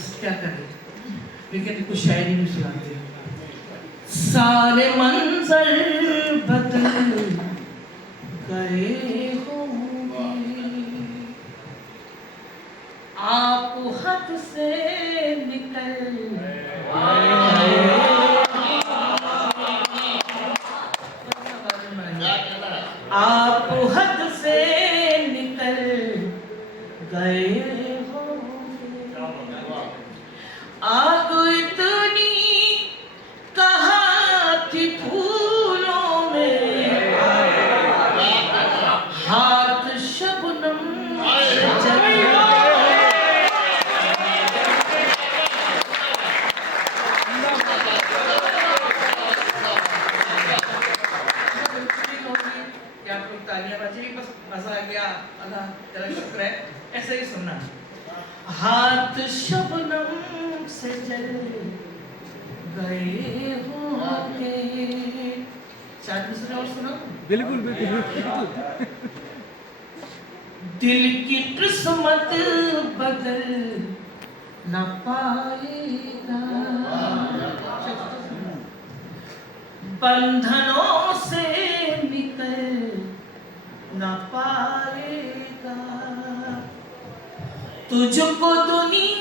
बस क्या करें, लेकिन कुछ शायरी भी सुनाते हैं। सारे मंजर बदल गए होंगे, आप हद से निकल आप हद से निकल गए होंगे। आग इतनी कहाँ थी फूलों में, हाथ शबनम से जल तालियां बजी, बस मजा आ गया, अल्लाह तेरा शुक्र है, ऐसे ही सुनना। हाथ शबनम से जल गए होंगे। शायद दूसरे और सुनो। बिल्कुल बिल्कुल। दिल की किस्मत बदल न पाएगा, बंधनों से निकल न पाएगा, तुझको दुनिया